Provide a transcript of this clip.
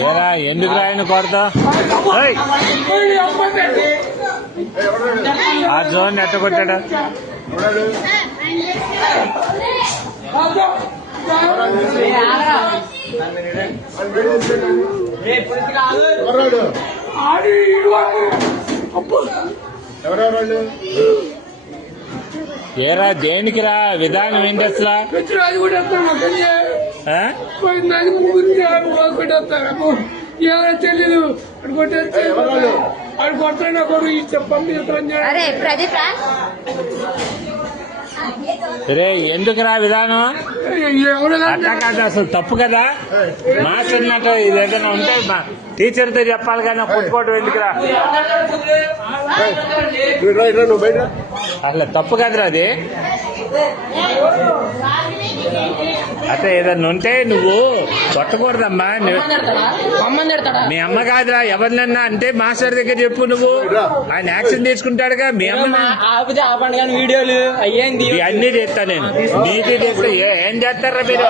ఏరా ఎందుకు రాయను కొడతా ఆ జోన్ ఎట్ట కొట్టాడు ఏరా దేనికిరా విధానం ఏంటి అసలు తెలీదు అడు కొట్టాడు చెప్పండి రే ఎందుకురా విధానం అట్లా కాదు అసలు తప్పు కదా మాట్లాడినట్టు ఇది ఏదైనా ఉంటే టీచర్తో చెప్పాలి కానీ కొట్టుకోవడం ఎందుకురా అసలు తప్పు కదరా అది అట్లా ఏదన్నా ఉంటే నువ్వు కొట్టకూడదమ్మా మీ అమ్మ కాదురా ఎవరినన్నా అంటే మాస్టర్ దగ్గర చెప్పు నువ్వు ఆయన యాక్షన్ తీసుకుంటాడుగా మీ అమ్మ వీడియోలు అయ్యేంది అన్ని చేస్తా నేను నీటి చేస్తా ఏం చేస్తారా మీరు